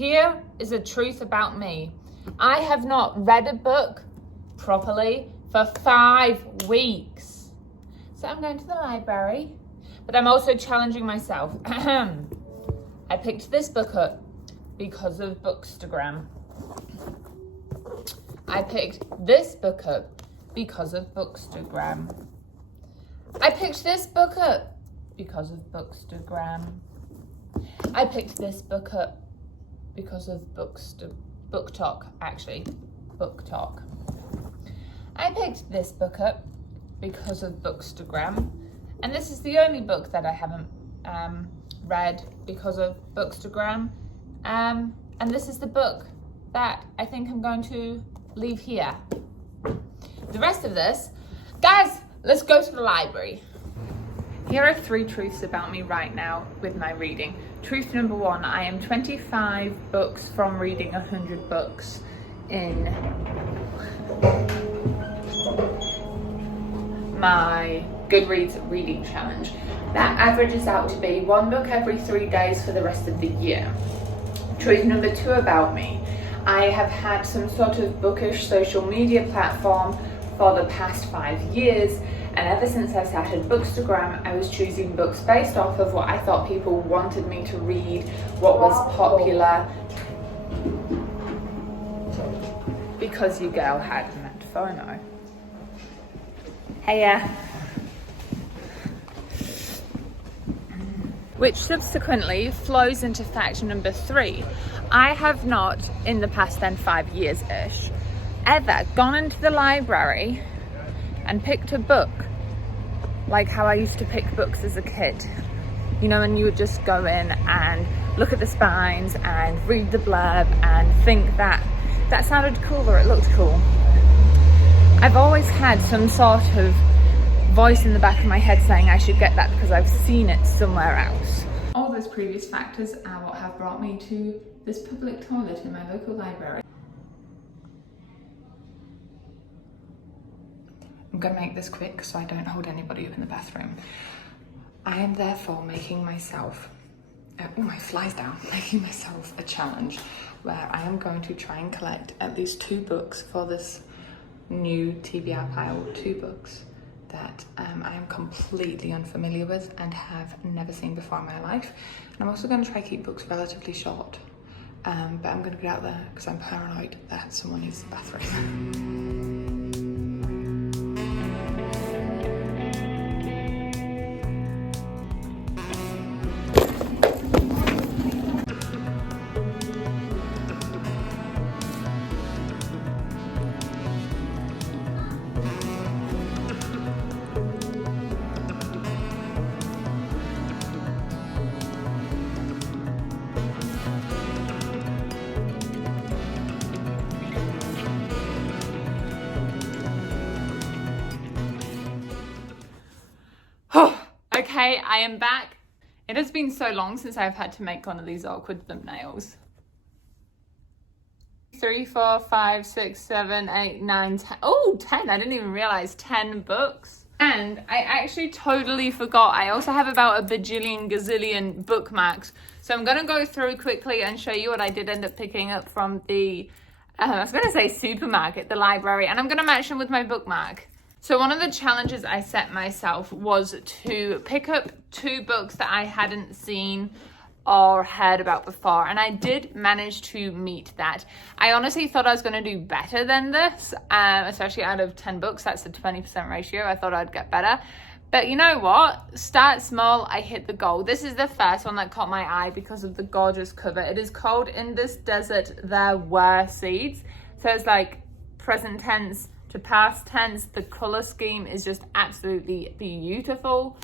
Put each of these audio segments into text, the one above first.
Here is a truth about me. I have not read a book properly for 5 weeks. So I'm going to the library, but I'm also challenging myself. I picked this book up because of Bookstagram. I picked this book up because of Bookstagram. I picked this book up because of Bookstagram. I picked this book up because of BookTok, actually. BookTok. I picked this book up because of Bookstagram. And this is the only book that I haven't read because of Bookstagram. And this is the book that I think I'm going to leave here. The rest of this, guys, let's go to the library. Here are 3 truths about me right now with my reading. Truth number 1, I am 25 books from reading 100 books in my Goodreads reading challenge. That averages out to be 1 book every 3 days for the rest of the year. Truth number 2 about me, I have had some sort of bookish social media platform for the past 5 years, and ever since I started Bookstagram, I was choosing books based off of what I thought people wanted me to read, what was popular. Because your girl had met FOMO. Heya. Which subsequently flows into fact number 3. I have not, in the past 5 years-ish, ever gone into the library and picked a book like how I used to pick books as a kid. You know, and you would just go in and look at the spines and read the blurb and think that that sounded cool or it looked cool. I've always had some sort of voice in the back of my head saying I should get that because I've seen it somewhere else. All those previous factors are what have brought me to this public toilet in my local library. I'm going to make this quick so I don't hold anybody up in the bathroom. I am therefore making myself, my fly's down, making myself a challenge where I am going to try and collect at least 2 books for this new TBR pile, 2 books that I am completely unfamiliar with and have never seen before in my life. And I'm also going to try to keep books relatively short, but I'm going to get out there because I'm paranoid that someone needs the bathroom. Okay, I am back. It has been so long since I've had to make one of these awkward thumbnails. 3, 4, 5, 6, 7, 8, 9, 10. Oh, 10. I didn't even realize 10 books. And I actually totally forgot. I also have about a bajillion gazillion bookmarks. So I'm going to go through quickly and show you what I did end up picking up from the, I was going to say supermarket, the library. And I'm going to match them with my bookmark. So one of the challenges I set myself was to pick up 2 books that I hadn't seen or heard about before, and I did manage to meet that. I honestly thought I was going to do better than this, especially out of 10 books. That's a 20% ratio. I thought I'd get better. But you know what? Start small, I hit the goal. This is the first one that caught my eye because of the gorgeous cover. It is called In This Desert There Were Seeds. So it's like present tense to past tense. The color scheme is just absolutely beautiful.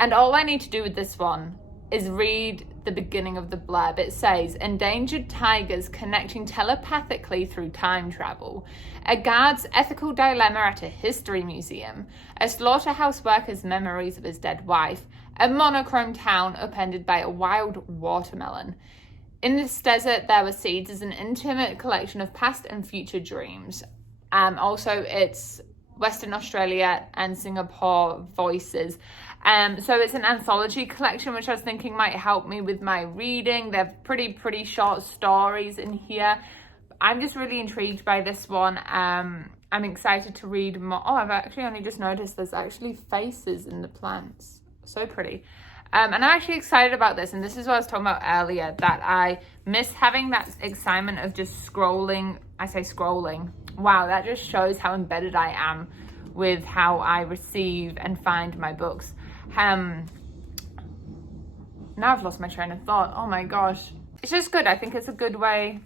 And all I need to do with this one is read the beginning of the blurb. It says, endangered tigers connecting telepathically through time travel, a guard's ethical dilemma at a history museum, a slaughterhouse worker's memories of his dead wife, a monochrome town upended by a wild watermelon. In This Desert There Were Seeds is an intimate collection of past and future dreams. Also, it's Western Australia and Singapore voices. So it's an anthology collection, which I was thinking might help me with my reading. They're pretty short stories in here. I'm just really intrigued by this one. I'm excited to read more. Oh, I've actually only just noticed there's actually faces in the plants. So pretty. And I'm actually excited about this. And this is what I was talking about earlier, that I miss having that excitement of just scrolling. I say scrolling. Wow, that just shows how embedded I am with how I receive and find my books. Now I've lost my train of thought. Oh my gosh. It's just good. I think it's a good way.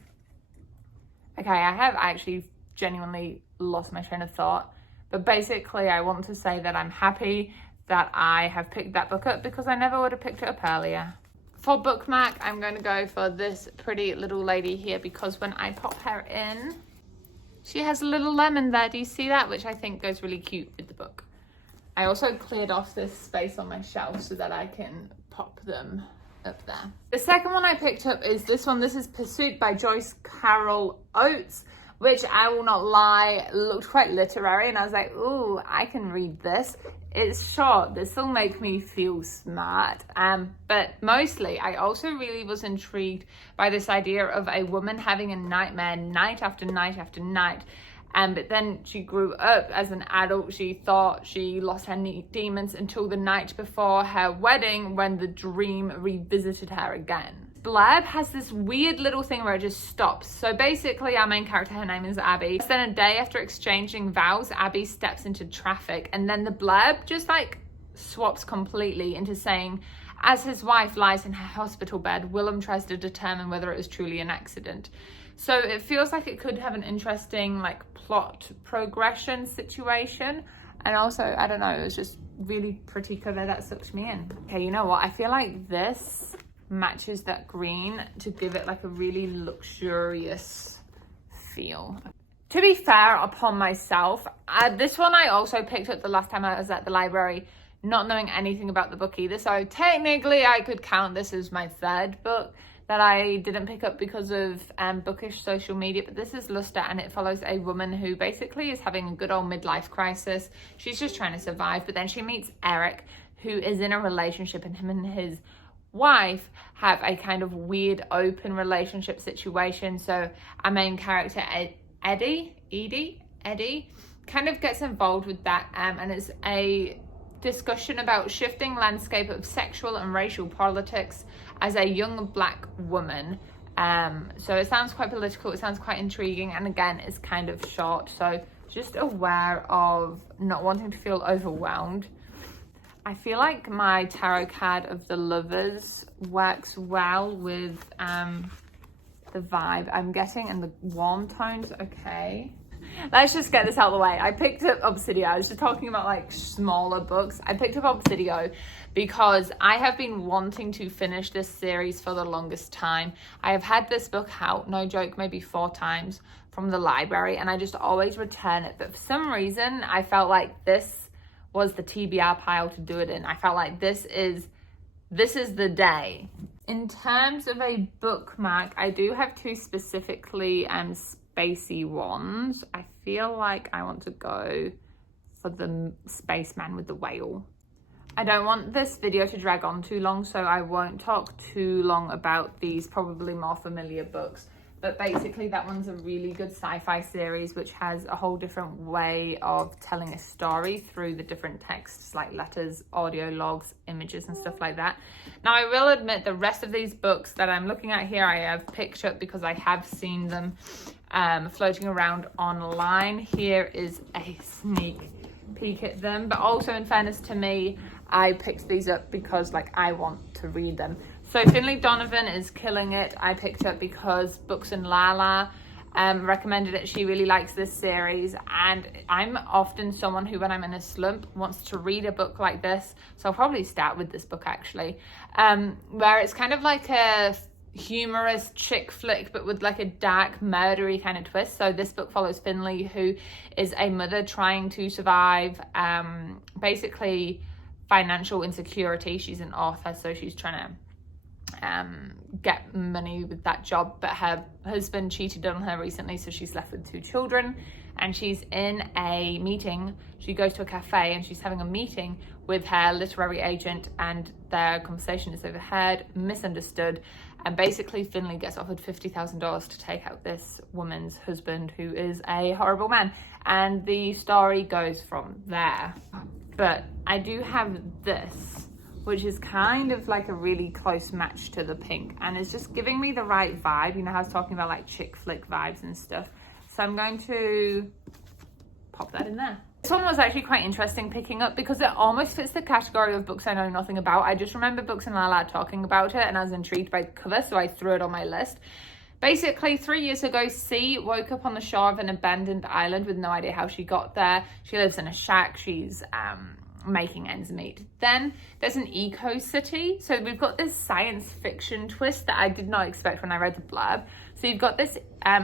Okay, I have actually genuinely lost my train of thought. But basically, I want to say that I'm happy that I have picked that book up because I never would have picked it up earlier. For bookmark, I'm going to go for this pretty little lady here because when I pop her in, she has a little lemon there. Do you see that? Which I think goes really cute with the book. I also cleared off this space on my shelf so that I can pop them up there. The second one I picked up is this one. This is Pursuit by Joyce Carol Oates, which I will not lie, looked quite literary. And I was like, ooh, I can read this. It's short. This will make me feel smart. But mostly, I also really was intrigued by this idea of a woman having a nightmare night after night after night. But then she grew up as an adult. She thought she lost her demons until the night before her wedding when the dream revisited her again. Blurb has this weird little thing where it just stops. So basically our main character, her name is Abby. Then a day after exchanging vows, Abby steps into traffic, and then the blurb just like swaps completely into saying, as his wife lies in her hospital bed, Willem tries to determine whether it was truly an accident. So it feels like it could have an interesting like plot progression situation. And also, I don't know, it was just really pretty cover that sucked me in. Okay, you know what? I feel like this matches that green to give it like a really luxurious feel. To be fair upon myself, this one I also picked up the last time I was at the library, not knowing anything about the book either. So technically I could count this as my third book that I didn't pick up because of bookish social media. But this is Luster, and it follows a woman who basically is having a good old midlife crisis. She's just trying to survive, but then she meets Eric, who is in a relationship, and him and his wife have a kind of weird open relationship situation. So our main character, Eddie, kind of gets involved with that, and it's a discussion about shifting landscape of sexual and racial politics as a young black woman. So it sounds quite political, it sounds quite intriguing, and again, it's kind of short, so just aware of not wanting to feel overwhelmed. I feel like my tarot card of the Lovers works well with the vibe I'm getting and the warm tones. Okay, let's just get this out of the way. I picked up Obsidio. I was just talking about like smaller books. I picked up Obsidio because I have been wanting to finish this series for the longest time. I have had this book out, no joke, maybe 4 times from the library, and I just always return it. But for some reason, I felt like this was the TBR pile to do it in. I felt like this is the day. In terms of a bookmark, I do have 2 specifically spacey ones. I feel like I want to go for the spaceman with the whale. I don't want this video to drag on too long, so I won't talk too long about these probably more familiar books. But basically that one's a really good sci-fi series which has a whole different way of telling a story through the different texts like letters, audio logs, images and stuff like that. Now I will admit the rest of these books that I'm looking at here I have picked up because I have seen them floating around online. Here is a sneak peek at them, but also in fairness to me, I picked these up because like I want to read them. So Finley Donovan is killing it. I picked up because Books and Lala recommended it. She really likes this series, and I'm often someone who, when I'm in a slump, wants to read a book like this. So I'll probably start with this book actually, where it's kind of like a humorous chick flick but with like a dark murdery kind of twist. So this book follows Finley, who is a mother trying to survive basically financial insecurity. She's an author, so she's trying to get money with that job, but her husband cheated on her recently, so she's left with 2 children, and she's in a meeting. She goes to a cafe and she's having a meeting with her literary agent, and their conversation is overheard, misunderstood, and basically Finley gets offered $50,000 to take out this woman's husband, who is a horrible man, and the story goes from there. But I do have this, which is kind of like a really close match to the pink, and it's just giving me the right vibe. You know how I was talking about like chick flick vibes and stuff. So I'm going to pop that in there. This one was actually quite interesting picking up because it almost fits the category of books I know nothing about. I just remember Books and Lala talking about it and I was intrigued by the cover, so I threw it on my list. Basically, 3 years ago, C woke up on the shore of an abandoned island with no idea how she got there. She lives in a shack. She's making ends meet. Then there's an eco city. So we've got this science fiction twist that I did not expect when I read the blurb. So you've got this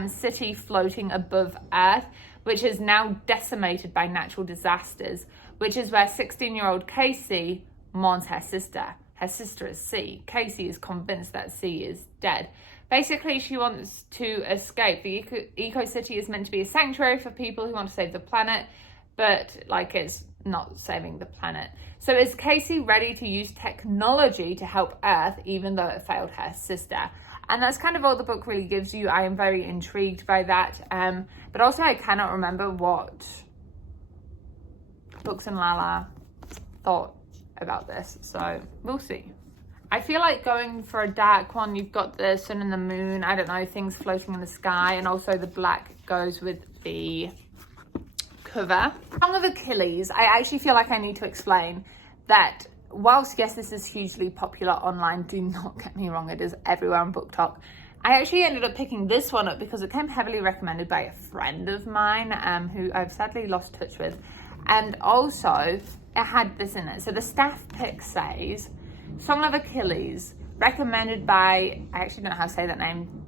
city floating above Earth, which is now decimated by natural disasters, which is where 16-year-old Casey mourns her sister. Her sister is C. Casey is convinced that C is dead. Basically, she wants to escape. The eco city is meant to be a sanctuary for people who want to save the planet, but like it's not saving the planet. So is Casey ready to use technology to help Earth, even though it failed her sister? And that's kind of all the book really gives you. I am very intrigued by that. But also I cannot remember what Books and Lala thought about this. So we'll see. I feel like going for a dark one. You've got the sun and the moon. I don't know, things floating in the sky. And also the black goes with the cover. Song of Achilles. I actually feel like I need to explain that whilst, yes, this is hugely popular online, do not get me wrong, it is everywhere on BookTok. I actually ended up picking this one up because it came heavily recommended by a friend of mine who I've sadly lost touch with. And also, it had this in it. So the staff pick says, Song of Achilles, recommended by, I actually don't know how to say that name.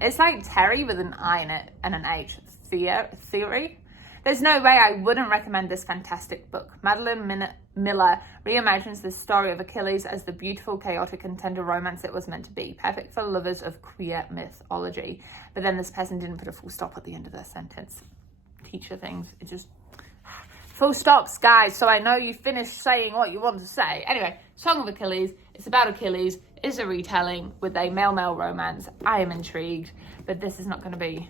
It's like Terry with an I in it and an H. Theory. There's no way I wouldn't recommend this fantastic book. Madeline Miller reimagines the story of Achilles as the beautiful, chaotic, and tender romance it was meant to be. Perfect for lovers of queer mythology. But then this person didn't put a full stop at the end of their sentence. Teacher things, it just... Full stops, guys, so I know you finished saying what you want to say. Anyway, Song of Achilles. It's about Achilles. It's a retelling with a male-male romance. I am intrigued, but this is not going to be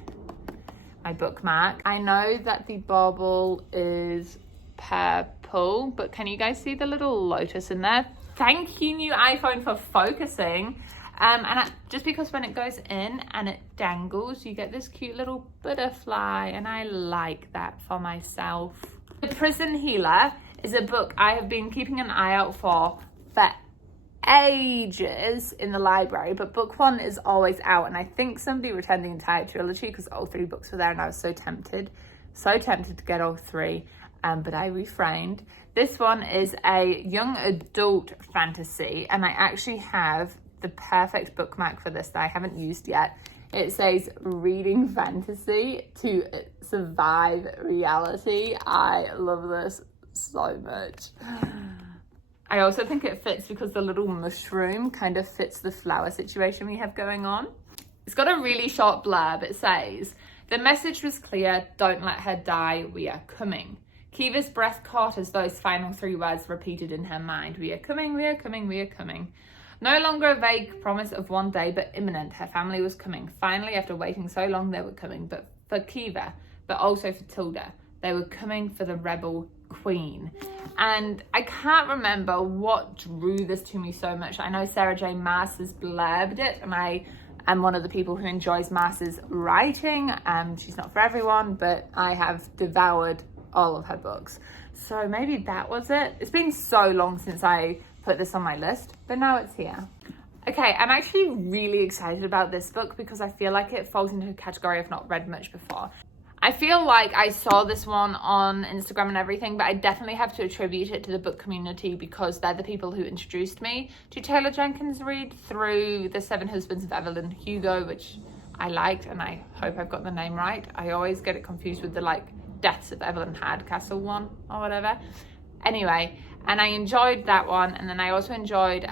my bookmark. I know that the bauble is purple, but can you guys see the little lotus in there? Thank you, new iPhone, for focusing. Just because when it goes in and it dangles, you get this cute little butterfly, and I like that for myself. The Prison Healer is a book I have been keeping an eye out for ages in the library, but book one is always out, and I think somebody returned the entire trilogy because all three books were there, and I was so tempted to get all three, but I refrained. This one is a young adult fantasy, and I actually have the perfect bookmark for this that I haven't used yet. It says reading fantasy to survive reality. I love this so much. I also think it fits because the little mushroom kind of fits the flower situation we have going on. It's got a really short blurb. It says, the message was clear, don't let her die, we are coming. Kiva's breath caught as those final three words repeated in her mind. We are coming, we are coming, we are coming. No longer a vague promise of one day, but imminent. Her family was coming. Finally, after waiting so long, they were coming. But for Kiva, but also for Tilda. They were coming for the rebel queen. And I can't remember what drew this to me so much. I know Sarah J. Maas has blurbed it, and I am one of the people who enjoys Maas's writing. She's not for everyone, but I have devoured all of her books. So maybe that was it. It's been so long since I put this on my list, but now it's here. Okay, I'm actually really excited about this book because I feel like it falls into a category I've not read much before. I feel like I saw this one on Instagram and everything, but I definitely have to attribute it to the book community because they're the people who introduced me to Taylor Jenkins Reid through The Seven Husbands of Evelyn Hugo, which I liked, and I hope I've got the name right. I always get it confused with the Deaths of Evelyn Hardcastle one or whatever. Anyway, and I enjoyed that one, and then I also enjoyed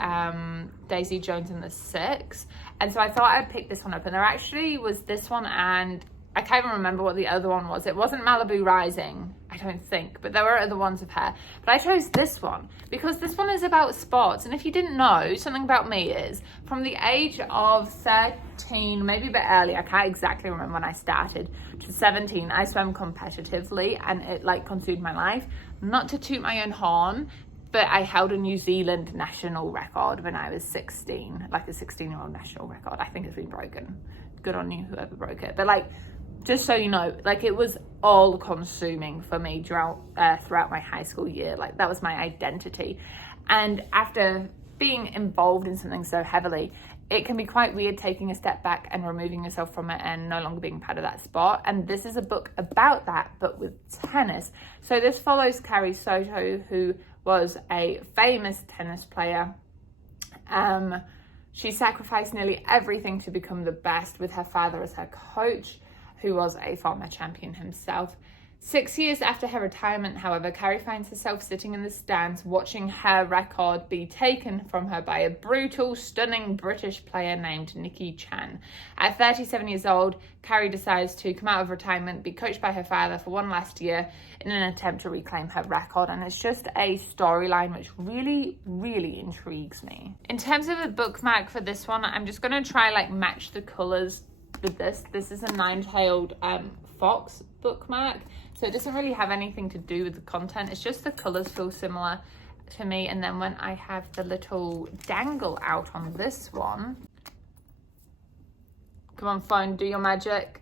Daisy Jones and the Six, and so I thought I'd pick this one up. And there actually was this one and I can't even remember what the other one was. It wasn't Malibu Rising, I don't think, but there were other ones of her. But I chose this one because this one is about sports. And if you didn't know, something about me is from the age of 13, maybe a bit earlier, I can't exactly remember when I started, to 17, I swam competitively and it like consumed my life. Not to toot my own horn, but I held a New Zealand national record when I was 16, like a 16-year-old national record. I think it's been broken. Good on you, whoever broke it. But like, just so you know, like it was all consuming for me throughout my high school year. Like that was my identity. And after being involved in something so heavily, it can be quite weird taking a step back and removing yourself from it and no longer being part of that sport. And this is a book about that, but with tennis. So this follows Carrie Soto, who was a famous tennis player. She sacrificed nearly everything to become the best, with her father as her coach, who was a former champion himself. 6 years after her retirement, however, Carrie finds herself sitting in the stands watching her record be taken from her by a brutal, stunning British player named Nikki Chan. At 37 years old, Carrie decides to come out of retirement, be coached by her father for one last year in an attempt to reclaim her record. And it's just a storyline which really, really intrigues me. In terms of a bookmark for this one, I'm just going to try like match the colours with this. This is a nine-tailed fox bookmark, so it doesn't really have anything to do with the content. It's just the colors feel similar to me. And then when I have the little dangle out on this one, come on phone, do your magic,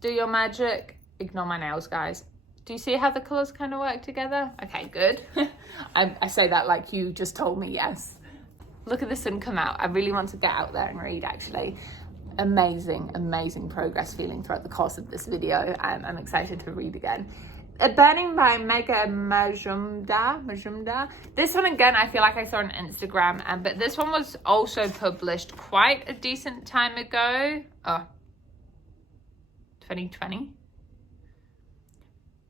do your magic. Ignore my nails, guys. Do you see how the colors kind of work together? Okay, good. I say that like you just told me yes. Look at the sun come out. I really want to get out there and read, actually. Amazing progress feeling throughout the course of this video. I'm excited to read again. Burning by Mega Majumdar. This one again, I feel like I saw on Instagram, but this one was also published quite a decent time ago. 2020.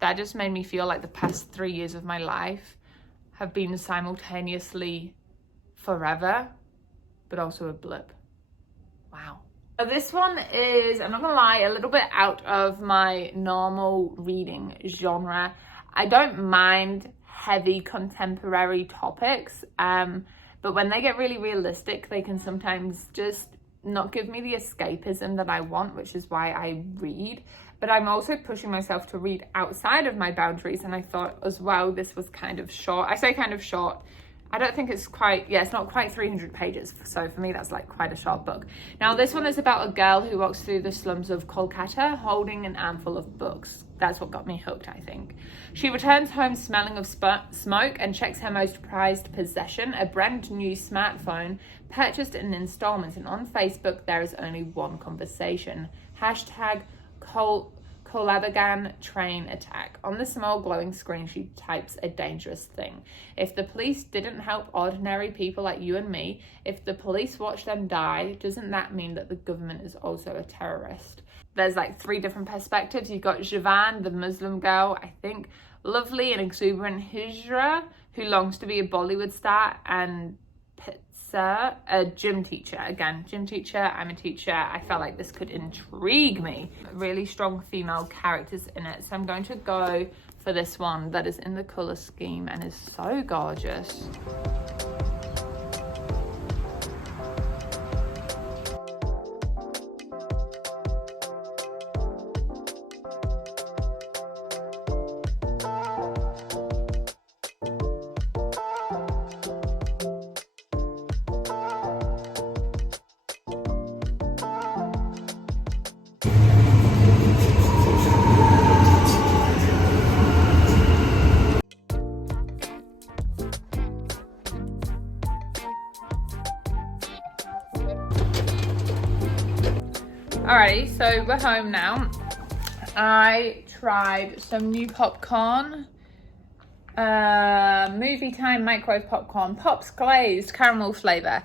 That just made me feel like the past 3 years of my life have been simultaneously forever, but also a blip. Wow. This one is, I'm not gonna lie, a little bit out of my normal reading genre. I don't mind heavy contemporary topics, but when they get really realistic, they can sometimes just not give me the escapism that I want, which is why I read. But I'm also pushing myself to read outside of my boundaries, and I thought as well this was kind of short. I say kind of short. I don't think it's quite, it's not quite 300 pages. So for me, that's like quite a short book. Now, this one is about a girl who walks through the slums of Kolkata holding an armful of books. That's what got me hooked, I think. She returns home smelling of smoke and checks her most prized possession, a brand new smartphone purchased in installments. And on Facebook, there is only one conversation. Hashtag Kolabagan train attack. On the small glowing screen, she types a dangerous thing. If the police didn't help ordinary people like you and me, if the police watch them die, doesn't that mean that the government is also a terrorist? There's like 3 different perspectives. You've got Javan, the Muslim girl, I think, lovely and exuberant Hijra, who longs to be a Bollywood star, and a gym teacher. Again, gym teacher, I'm a teacher. I felt like this could intrigue me. Really strong female characters in it. So I'm going to go for this one that is in the color scheme and is so gorgeous. Alrighty, so we're home now. I tried some new popcorn. Movie time microwave popcorn, Pops glazed caramel flavour.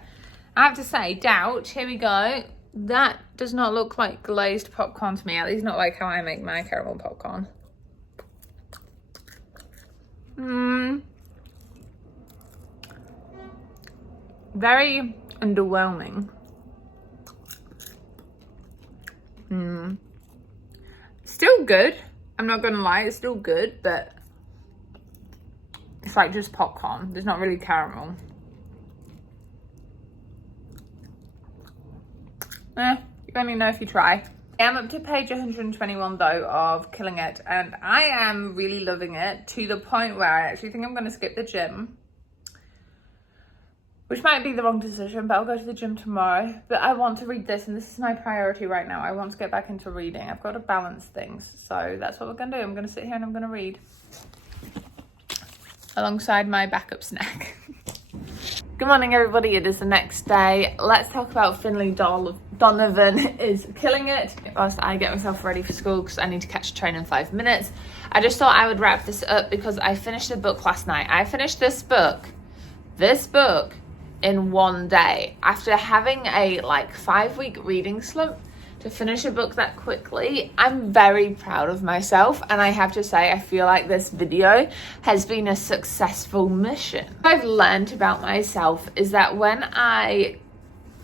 I have to say, doubt, here we go. That does not look like glazed popcorn to me. At least not like how I make my caramel popcorn. Very underwhelming. Still good. I'm not gonna lie, it's still good, but it's like just popcorn. There's not really caramel. You only know if you try. I am up to page 121 though of Killing It, and I am really loving it to the point where I actually think I'm going to skip the gym, which might be the wrong decision, but I'll go to the gym tomorrow. But I want to read this, and this is my priority right now. I want to get back into reading. I've got to balance things, so that's what we're going to do. I'm going to sit here and I'm going to read alongside my backup snack. Good morning, everybody. It is the next day. Let's talk about Finley Donovan is killing it. Whilst I get myself ready for school because I need to catch a train in 5 minutes, I just thought I would wrap this up because I finished a book last night. I finished this book in one day after having a like 5-week reading slump. To finish a book that quickly, I'm very proud of myself, and I have to say I feel like this video has been a successful mission. What I've learned about myself is that when I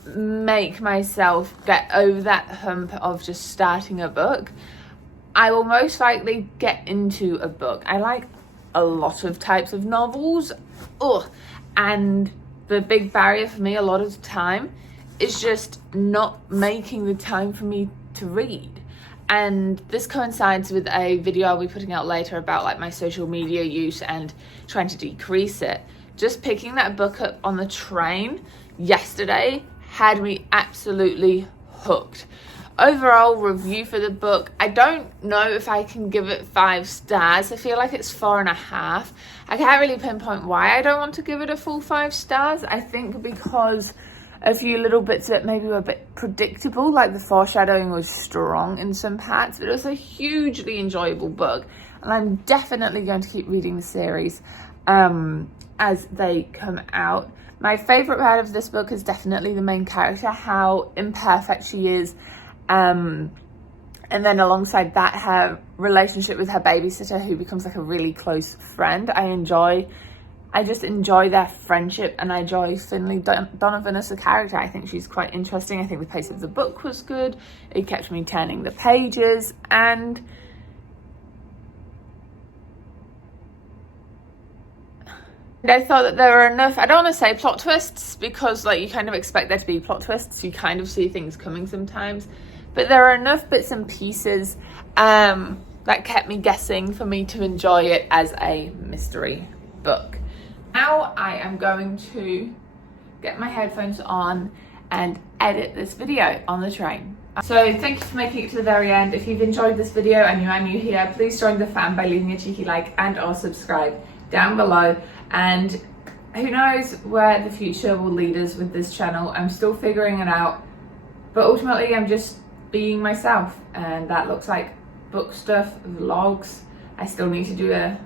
make myself get over that hump of just starting a book, I will most likely get into a book. I like a lot of types of novels, and the big barrier for me a lot of the time is just not making the time for me to read. And this coincides with a video I'll be putting out later about like my social media use and trying to decrease it. Just picking that book up on the train yesterday had me absolutely hooked. Overall review for the book, I don't know if I can give it 5 stars. I feel like it's 4.5. I can't really pinpoint why I don't want to give it a full 5 stars. I think because a few little bits that maybe were a bit predictable, like the foreshadowing was strong in some parts, but it was a hugely enjoyable book, and I'm definitely going to keep reading the series as they come out. My favorite part of this book is definitely the main character, how imperfect she is, and then alongside that, her relationship with her babysitter, who becomes like a really close friend. I just enjoy their friendship, and I enjoy Finley Donovan as a character. I think she's quite interesting. I think the pace of the book was good. It kept me turning the pages, and I thought that there were enough, I don't want to say plot twists, because like you kind of expect there to be plot twists. You kind of see things coming sometimes, but there are enough bits and pieces that kept me guessing for me to enjoy it as a mystery book. Now I am going to get my headphones on and edit this video on the train. So thank you for making it to the very end. If you've enjoyed this video and you are new here, please join the fam by leaving a cheeky like and or subscribe down below. And who knows where the future will lead us with this channel. I'm still figuring it out, but ultimately I'm just being myself, and that looks like book stuff, vlogs. I still need to do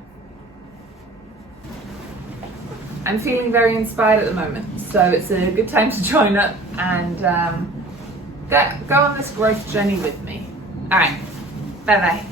I'm feeling very inspired at the moment, so it's a good time to join up and go on this growth journey with me. All right, bye bye.